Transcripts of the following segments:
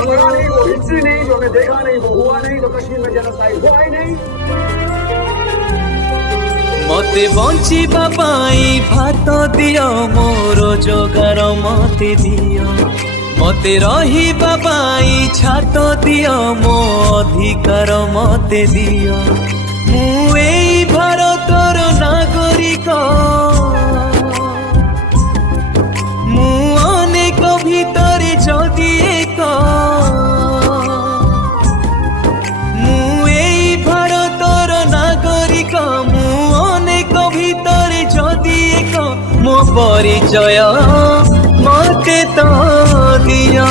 पढ़ा नहीं, वो हिस्ट्री नहीं, जो हमें देखा नहीं, वो हुआ नहीं, तो कश्मीर में जेनोसाइड हुआ ही नहीं। मते बंचिबा पाई भात दियो मो रोजगार मते दियो मते रहिबा पाई छात दियो मो अधिकार मते दियो मु एई भारतर नागरिक मु अनेक भितरे जदि एक मु एई भारतर नागरिक मु अनेक भितरे जदि एक मो परिचय मते तो दिया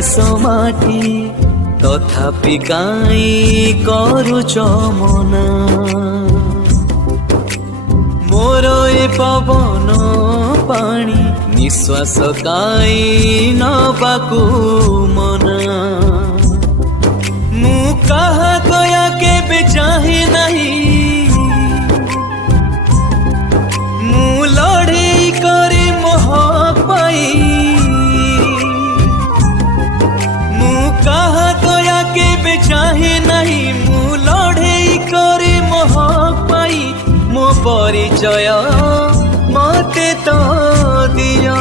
समाटी तथापि काई करुच मना मोर ए पवन पानी निश्वास काई नबाकू मना मु कहा दया केबे चाहे नहीं मु लड़े करे मोह पाई कहा दया के चाहे नहीं मु लड़े करे मोह पाई मो परिचय मते तो दिया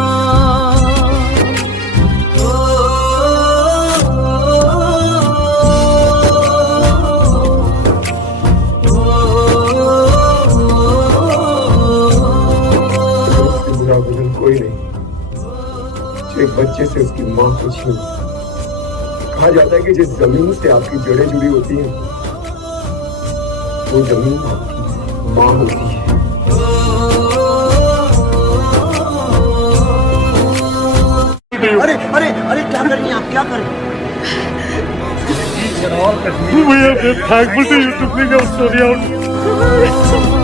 कोई नहीं जो एक बच्चे से उसकी माँ को छीन। कहा जाता है कि जिस जमीन से आपकी जड़ें जुड़ी होती हैं वो जमीन आपकी माँ होती है। अरे अरे अरे क्या कर रही हैं आप, क्या कर रही हैं? We have been thankful to you to bring our story out.